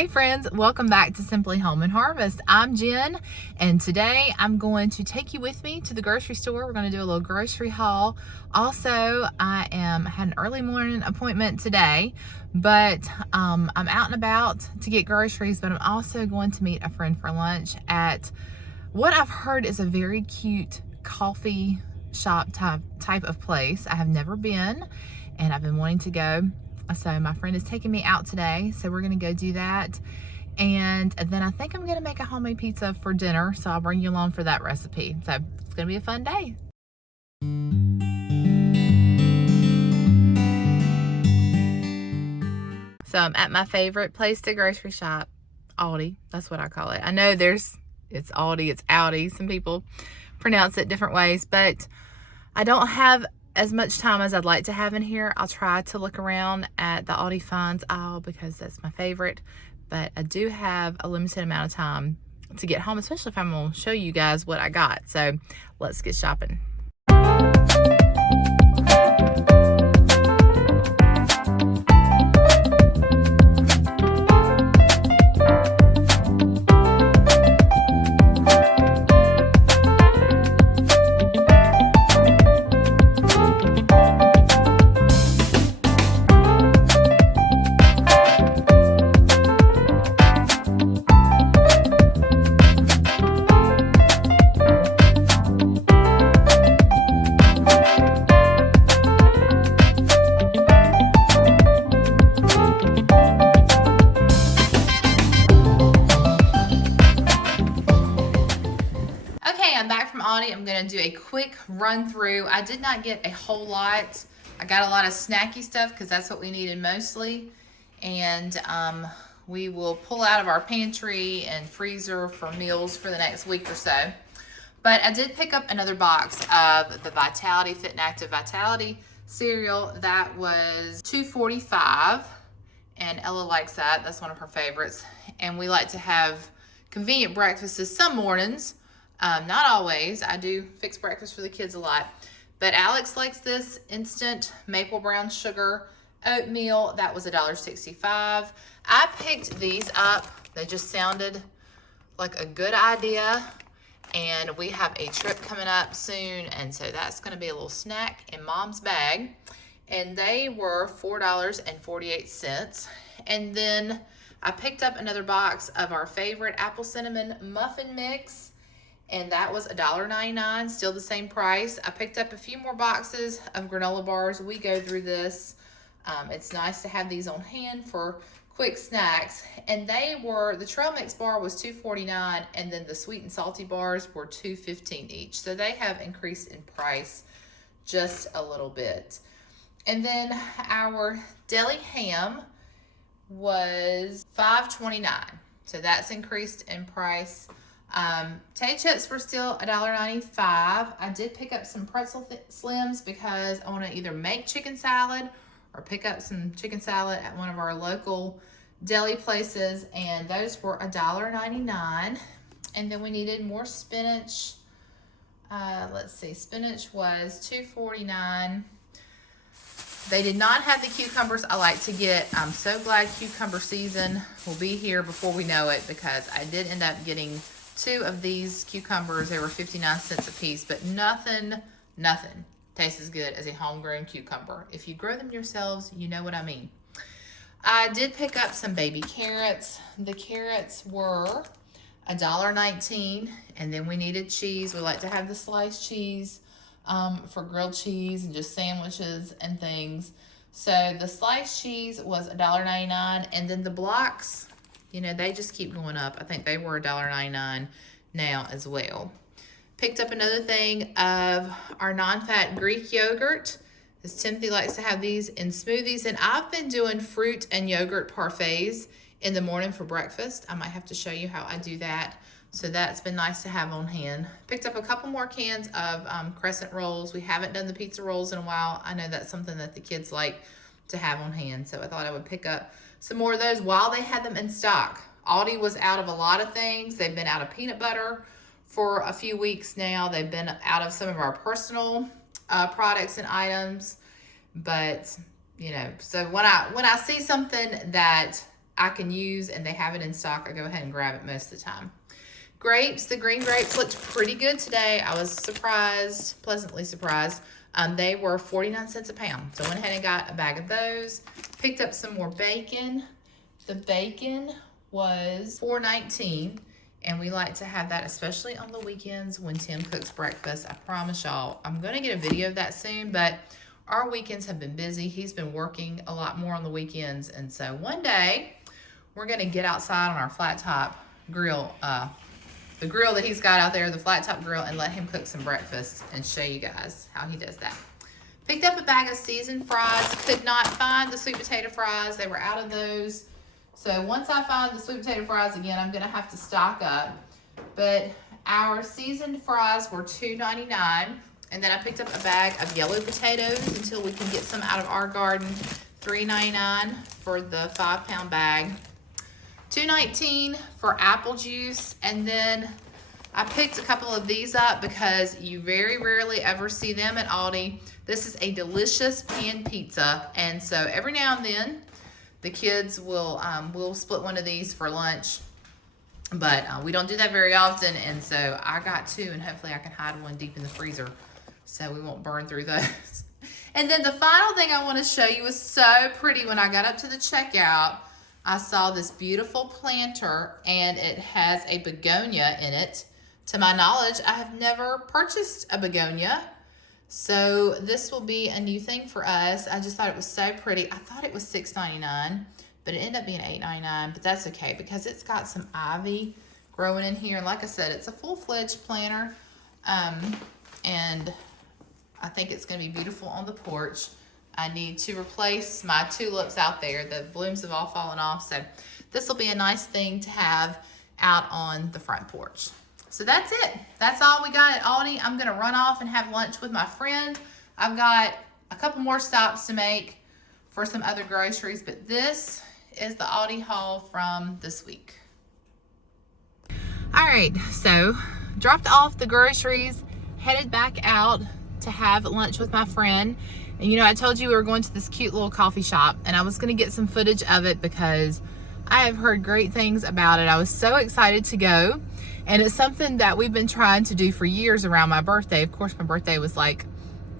Hey friends, welcome back to Simply Home and Harvest. I'm Jen, and today I'm going to take you with me to the grocery store. We're going to do a little grocery haul. Also, had an early morning appointment today, but I'm out and about to get groceries, but I'm also going to meet a friend for lunch at what I've heard is a very cute coffee shop type of place. I have never been, and I've been wanting to go. So my friend is taking me out today, so we're gonna go do that. And then I think I'm gonna make a homemade pizza for dinner, so I'll bring you along for that recipe. So it's gonna be a fun day. So I'm at my favorite place to grocery shop, Aldi. That's what I call it. I know it's Aldi, it's Audi. Some people pronounce it different ways, but I don't have as much time as I'd like to have in here. I'll try to look around at the Aldi Finds aisle because that's my favorite, but I do have a limited amount of time to get home, especially if I'm gonna show you guys what I got. So let's get shopping. I'm back from Aldi. I'm gonna do a quick run through. I did not get a whole lot. I got a lot of snacky stuff because that's what we needed mostly. And we will pull out of our pantry and freezer for meals for the next week or so. But I did pick up another box of the Vitality Fit and Active Vitality cereal. That was $2.45, and Ella likes that. That's one of her favorites. And we like to have convenient breakfasts some mornings. Not always. I do fix breakfast for the kids a lot. But Alex likes this instant maple brown sugar oatmeal. That was $1.65. I picked these up. They just sounded like a good idea. And we have a trip coming up soon. And so that's going to be a little snack in Mom's bag. And they were $4.48. And then I picked up another box of our favorite apple cinnamon muffin mix. And that was $1.99, still the same price. I picked up a few more boxes of granola bars. We go through this. It's nice to have these on hand for quick snacks. And the trail mix bar was $2.49, and then the sweet and salty bars were $2.15 each. So they have increased in price just a little bit. And then our deli ham was $5.29. So that's increased in price. Tay chips were still $1.95. I did pick up some pretzel slims because I want to either make chicken salad or pick up some chicken salad at one of our local deli places, and those were $1.99. And then we needed more spinach. Let's see, spinach was $2.49. They did not have the cucumbers I like to get. I'm so glad cucumber season will be here before we know it, because I did end up getting 2 of these cucumbers. They were 59 cents a piece, but nothing tastes as good as a homegrown cucumber. If you grow them yourselves, you know what I mean. I did pick up some baby carrots. The carrots were $1.19, and then we needed cheese. We like to have the sliced cheese for grilled cheese and just sandwiches and things. So the sliced cheese was $1.99, and then the blocks, you know, they just keep going up. I think they were $1.99 now as well. Picked up another thing of our non-fat Greek yogurt, because Timothy likes to have these in smoothies. And I've been doing fruit and yogurt parfaits in the morning for breakfast. I might have to show you how I do that. So that's been nice to have on hand. Picked up a couple more cans of crescent rolls. We haven't done the pizza rolls in a while. I know that's something that the kids like to have on hand. So I thought I would pick up some more of those while they had them in stock. Aldi was out of a lot of things. They've been out of peanut butter for a few weeks now. They've been out of some of our personal products and items. But, you know, so when I see something that I can use and they have it in stock, I go ahead and grab it most of the time. Grapes, the green grapes looked pretty good today. I was surprised, pleasantly surprised. They were 49 cents a pound. So I went ahead and got a bag of those. Picked up some more bacon. The bacon was $4.19. And we like to have that, especially on the weekends when Tim cooks breakfast. I promise y'all, I'm going to get a video of that soon, but our weekends have been busy. He's been working a lot more on the weekends. And so one day, we're going to get outside on our flat top grill, the grill that he's got out there, the flat top grill, and let him cook some breakfast and show you guys how he does that. Picked up a bag of seasoned fries. Could not find the sweet potato fries. They were out of those. So once I find the sweet potato fries again, I'm going to have to stock up. But our seasoned fries were $2.99. And then I picked up a bag of yellow potatoes until we can get some out of our garden. $3.99 for the 5-pound bag. $2.19 for apple juice. And then I picked a couple of these up because you very rarely ever see them at Aldi. This is a delicious pan pizza. And so every now and then, the kids will split one of these for lunch, but we don't do that very often, and so I got two, and hopefully I can hide one deep in the freezer so we won't burn through those. And then the final thing I want to show you was so pretty. When I got up to the checkout, I saw this beautiful planter, and it has a begonia in it. To my knowledge, I have never purchased a begonia. So this will be a new thing for us. I just thought it was so pretty. I thought it was $6.99, but it ended up being $8.99, but that's okay because it's got some ivy growing in here. And like I said, it's a full-fledged planter, and I think it's gonna be beautiful on the porch. I need to replace my tulips out there. The blooms have all fallen off, so this will be a nice thing to have out on the front porch. So that's it. That's all we got at Aldi. I'm going to run off and have lunch with my friend. I've got a couple more stops to make for some other groceries, but this is the Aldi haul from this week. All right, so dropped off the groceries, headed back out to have lunch with my friend. And you know, I told you we were going to this cute little coffee shop, and I was going to get some footage of it because I have heard great things about it. I was so excited to go. And it's something that we've been trying to do for years around my birthday. Of course, my birthday was like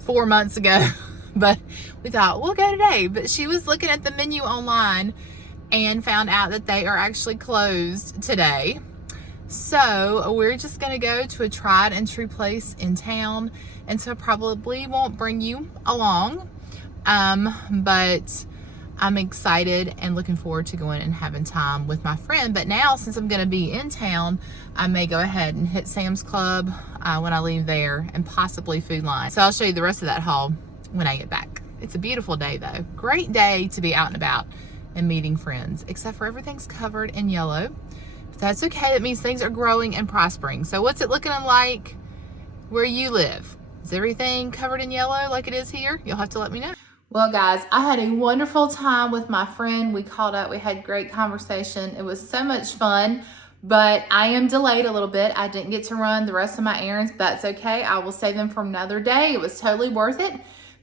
4 months ago, but we thought we'll go today. But she was looking at the menu online and found out that they are actually closed today. So we're just gonna go to a tried and true place in town. And so I probably won't bring you along, but I'm excited and looking forward to going and having time with my friend. But now, since I'm going to be in town, I may go ahead and hit Sam's Club when I leave there, and possibly Food Line. So I'll show you the rest of that haul when I get back. It's a beautiful day though. Great day to be out and about and meeting friends, except for everything's covered in yellow. But that's okay. That means things are growing and prospering. So what's it looking like where you live? Is everything covered in yellow like it is here? You'll have to let me know. Well, guys, I had a wonderful time with my friend. We called up, we had great conversation. It was so much fun, but I am delayed a little bit. I didn't get to run the rest of my errands, but that's okay. I will save them for another day. It was totally worth it.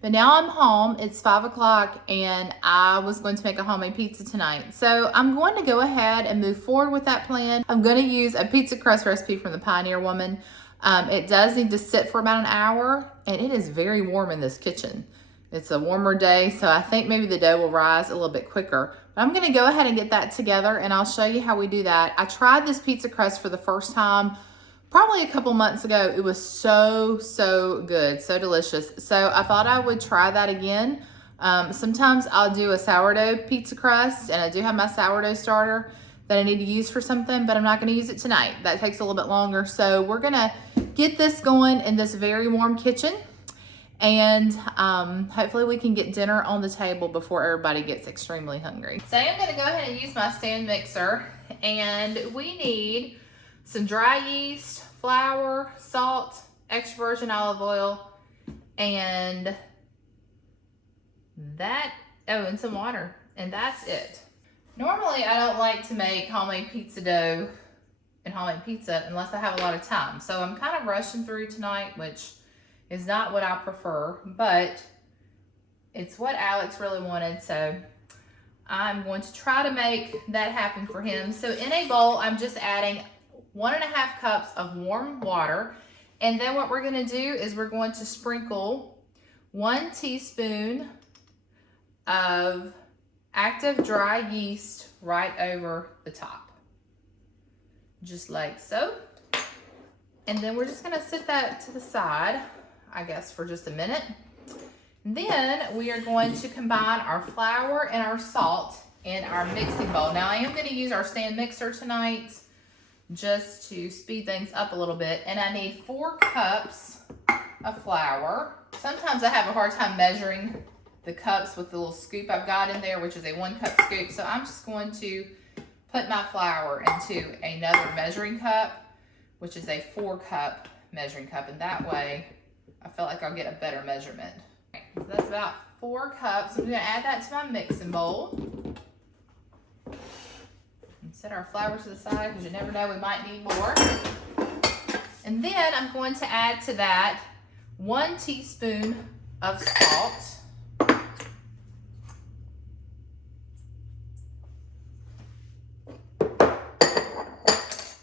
But now I'm home. It's 5 o'clock, and I was going to make a homemade pizza tonight. So I'm going to go ahead and move forward with that plan. I'm going to use a pizza crust recipe from the Pioneer Woman. It does need to sit for about an hour, and it is very warm in this kitchen. It's a warmer day, so I think maybe the dough will rise a little bit quicker. But I'm gonna go ahead and get that together, and I'll show you how we do that. I tried this pizza crust for the first time probably a couple months ago. It was so good, so delicious. So I thought I would try that again. Sometimes I'll do a sourdough pizza crust, and I do have my sourdough starter that I need to use for something, but I'm not gonna use it tonight. That takes a little bit longer. So we're gonna get this going in this very warm kitchen. And hopefully we can get dinner on the table before everybody gets extremely hungry. So I'm gonna go ahead and use my stand mixer, and we need some dry yeast, flour, salt, extra virgin olive oil, and and some water, and that's it. Normally I don't like to make homemade pizza dough and homemade pizza unless I have a lot of time. So I'm kind of rushing through tonight, which is not what I prefer, but it's what Alex really wanted. So I'm going to try to make that happen for him. So in a bowl, I'm just adding 1.5 cups of warm water. And then what we're gonna do is we're going to sprinkle 1 teaspoon of active dry yeast right over the top. Just like so. And then we're just gonna set that to the side, I guess, for just a minute. Then we are going to combine our flour and our salt in our mixing bowl. Now I am gonna use our stand mixer tonight just to speed things up a little bit. And I need 4 cups of flour. Sometimes I have a hard time measuring the cups with the little scoop I've got in there, which is a 1 cup scoop. So I'm just going to put my flour into another measuring cup, which is a 4 cup measuring cup. And that way I feel like I'll get a better measurement. So that's about 4 cups. I'm gonna add that to my mixing bowl. And set our flour to the side because you never know, we might need more. And then I'm going to add to that 1 teaspoon of salt.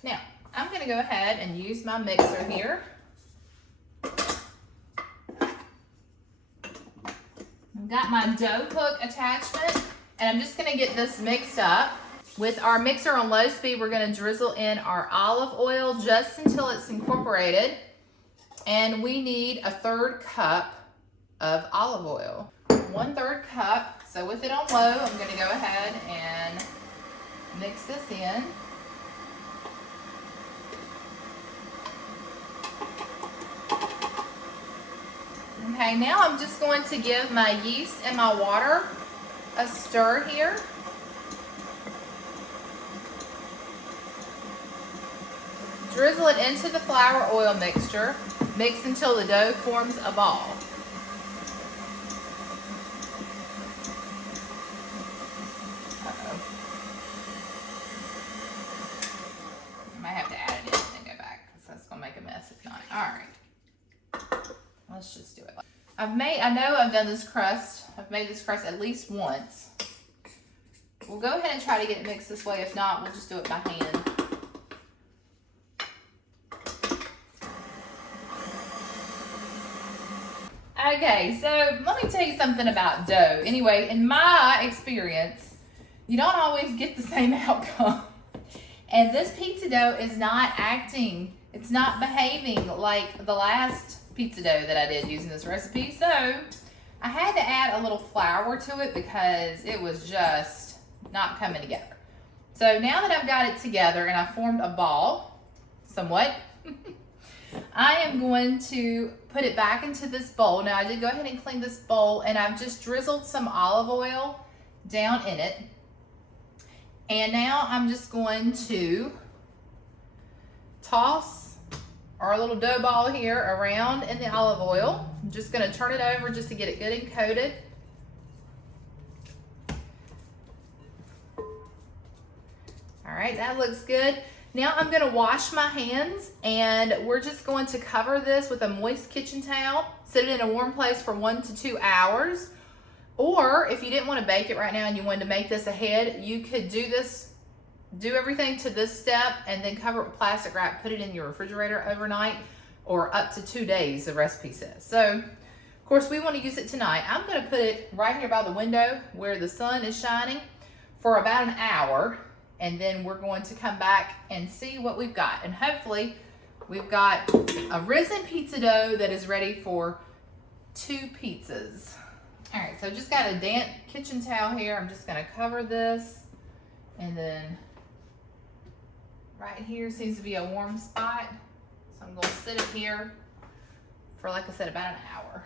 Now, I'm gonna go ahead and use my mixer here. I've got my dough hook attachment, and I'm just gonna get this mixed up. With our mixer on low speed, we're gonna drizzle in our olive oil just until it's incorporated. And we need 1/3 cup of olive oil. 1/3 cup. So with it on low, I'm gonna go ahead and mix this in. Okay, now I'm just going to give my yeast and my water a stir here. Drizzle it into the flour oil mixture. Mix until the dough forms a ball. Uh-oh. I might have to add it in and go back because that's going to make a mess if not. All right. Let's just do it. I know I've done this crust. I've made this crust at least once. We'll go ahead and try to get it mixed this way. If not, we'll just do it by hand. Okay, so let me tell you something about dough. Anyway, in my experience, you don't always get the same outcome. And this pizza dough is not acting, it's not behaving like the last pizza dough that I did using this recipe. So I had to add a little flour to it because it was just not coming together. So now that I've got it together and I formed a ball, somewhat, I am going to put it back into this bowl. Now I did go ahead and clean this bowl and I've just drizzled some olive oil down in it. And now I'm just going to toss our little dough ball here around in the olive oil. I'm just gonna turn it over just to get it good and coated. All right, that looks good. Now I'm gonna wash my hands and we're just going to cover this with a moist kitchen towel, sit it in a warm place for 1 to 2 hours. Or if you didn't want to bake it right now and you wanted to make this ahead, you could do everything to this step and then cover it with plastic wrap, put it in your refrigerator overnight or up to 2 days, the recipe says. So, of course, we want to use it tonight. I'm going to put it right here by the window where the sun is shining for about an hour. And then we're going to come back and see what we've got. And hopefully we've got a risen pizza dough that is ready for 2 pizzas. All right, so just got a damp kitchen towel here. I'm just gonna cover this. And then right here seems to be a warm spot. So I'm gonna sit it here for, like I said, about an hour.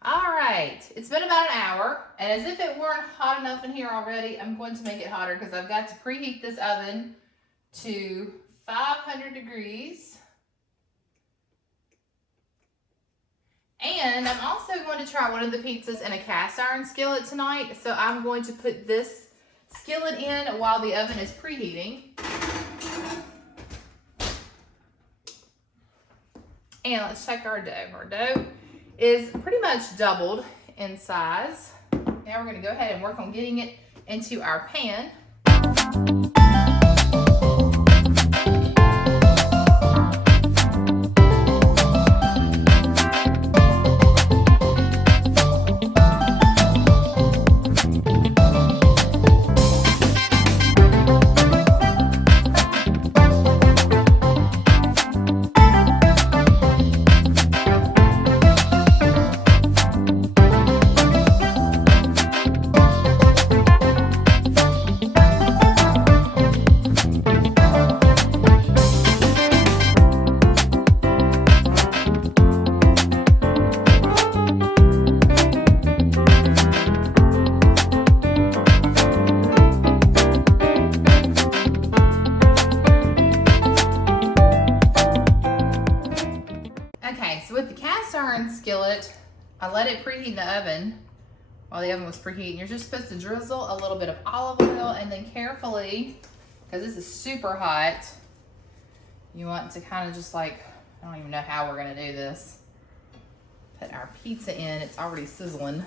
All right, it's been about an hour, and as if it weren't hot enough in here already, I'm going to make it hotter because I've got to preheat this oven to 500 degrees. And I'm also going to try one of the pizzas in a cast iron skillet tonight, so I'm going to put this skillet in while the oven is preheating. And let's check our dough. Our dough is pretty much doubled in size. Now we're gonna go ahead and work on getting it into our pan. Skillet, I let it preheat in the oven while the oven was preheating. You're just supposed to drizzle a little bit of olive oil and then carefully, because this is super hot, you want to kind of just like, I don't even know how we're gonna do this. Put our pizza in, it's already sizzling.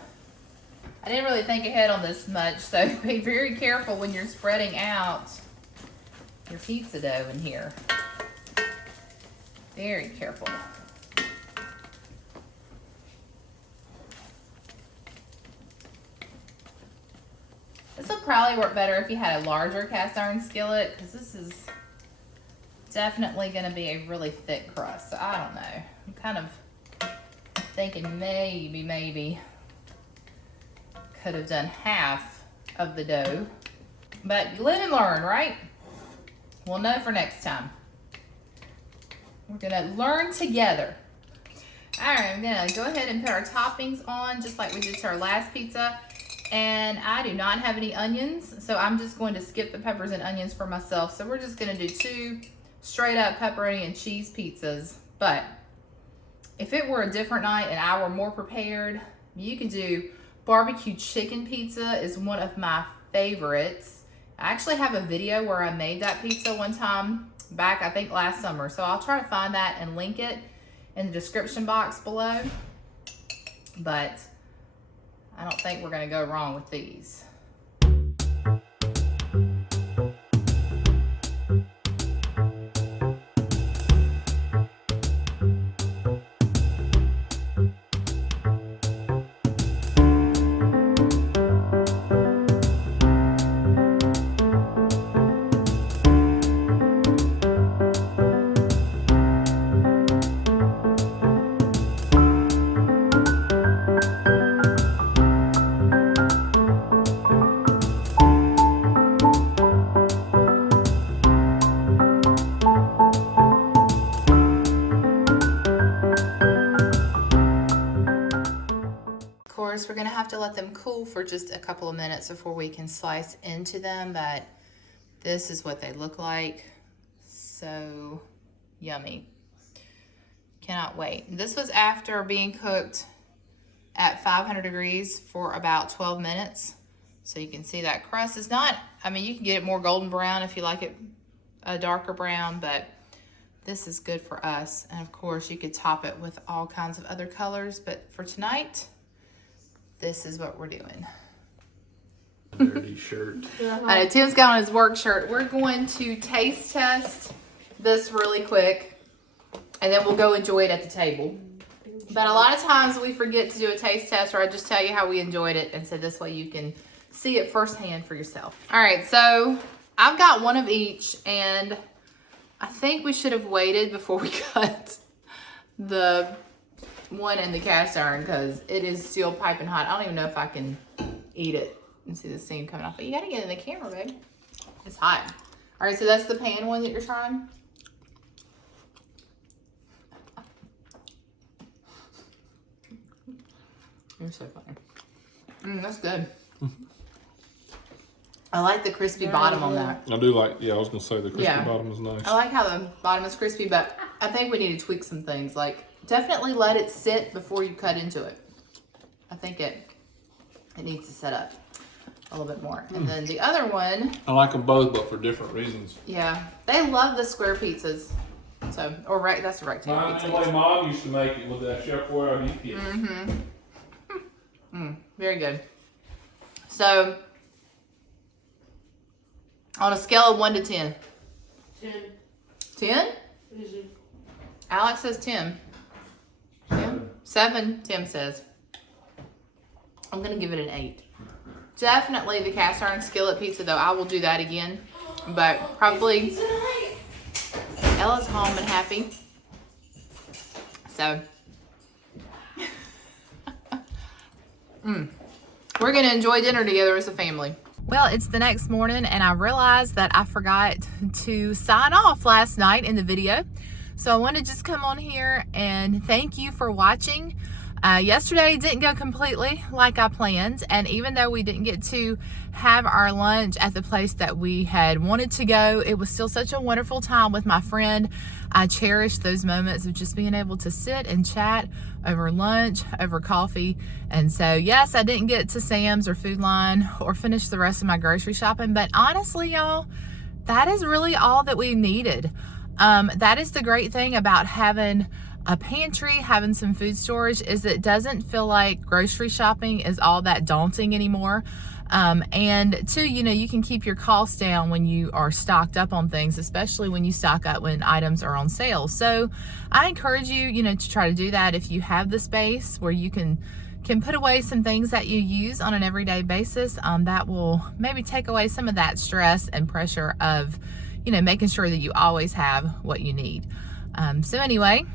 I didn't really think ahead on this much, so be very careful when you're spreading out your pizza dough in here. Very careful. This will probably work better if you had a larger cast iron skillet, because this is definitely going to be a really thick crust. So I don't know. I'm kind of thinking maybe could have done half of the dough. But you live and learn, right? We'll know for next time. We're going to learn together. All right, I'm going to go ahead and put our toppings on just like we did to our last pizza. And I do not have any onions, so I'm just going to skip the peppers and onions for myself. So we're just gonna do 2 straight up pepperoni and cheese pizzas. But if it were a different night and I were more prepared, you can do barbecue chicken pizza is one of my favorites. I actually have a video where I made that pizza one time back, I think last summer. So I'll try to find that and link it in the description box below. But I don't think we're going to go wrong with these. We're gonna have to let them cool for just a couple of minutes before we can slice into them, but this is what they look like. So yummy. Cannot wait. This was after being cooked at 500 degrees for about 12 minutes. So you can see that crust is not, I mean, you can get it more golden brown if you like it a darker brown, but this is good for us. And of course you could top it with all kinds of other colors, but for tonight, this is what we're doing. Dirty shirt. I know Tim's got on his work shirt. We're going to taste test this really quick, and then we'll go enjoy it at the table. But a lot of times we forget to do a taste test, or I just tell you how we enjoyed it, and so this way you can see it firsthand for yourself. All right, so I've got one of each, and I think we should have waited before we cut the one in the cast iron because it is still piping hot. I don't even know if I can eat it and see the steam coming off, but you gotta get in the camera, babe. It's hot. All right, so that's the pan one that you're trying. You're so funny. That's good. I like the crispy bottom on that. I do like, I was gonna say the crispy bottom is nice. I like how the bottom is crispy, but I think we need to tweak some things. Like, definitely let it sit before you cut into it. I think it needs to set up a little bit more. And then the other one. I like them both, but for different reasons. Yeah, they love the square pizzas. So, that's a rectangle pizza. My mom used to make it with that Chef Boyardee kit. Very good. So, on a scale of 1 to 10. 10. 10? Easy. Alex says 10. Yeah. 7, Tim says. I'm going to give it an 8. Definitely the cast iron skillet pizza, though. I will do that again. But probably Ella's home and happy. So, we're going to enjoy dinner together as a family. Well, it's the next morning, and I realized that I forgot to sign off last night in the video. So I want to just come on here and thank you for watching. Yesterday didn't go completely like I planned, and even though we didn't get to have our lunch at the place that we had wanted to go, it was still such a wonderful time with my friend. I cherished those moments of just being able to sit and chat over lunch, over coffee. And so yes, I didn't get to Sam's or Food Line or finish the rest of my grocery shopping, but honestly, y'all, that is really all that we needed. That is the great thing about having a pantry, having some food storage, is it doesn't feel like grocery shopping is all that daunting anymore. And two, you know, you can keep your costs down when you are stocked up on things, especially when you stock up when items are on sale. So I encourage you, you know, to try to do that if you have the space where you can put away some things that you use on an everyday basis. That will maybe take away some of that stress and pressure of, you know, making sure that you always have what you need. So anyway,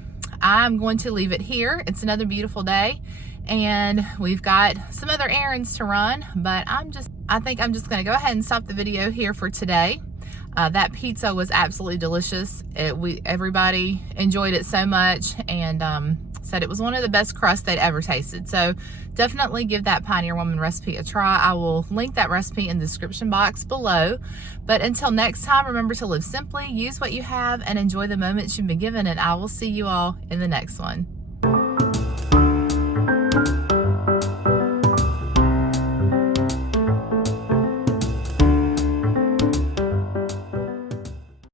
I'm going to leave it here. It's another beautiful day, and we've got some other errands to run, but I think I'm just going to go ahead and stop the video here for today. That pizza was absolutely delicious. Everybody enjoyed it so much, and said it was one of the best crusts they'd ever tasted. So definitely give that Pioneer Woman recipe a try. I will link that recipe in the description box below. But until next time, remember to live simply, use what you have, and enjoy the moments you've been given, and I will see you all in the next one.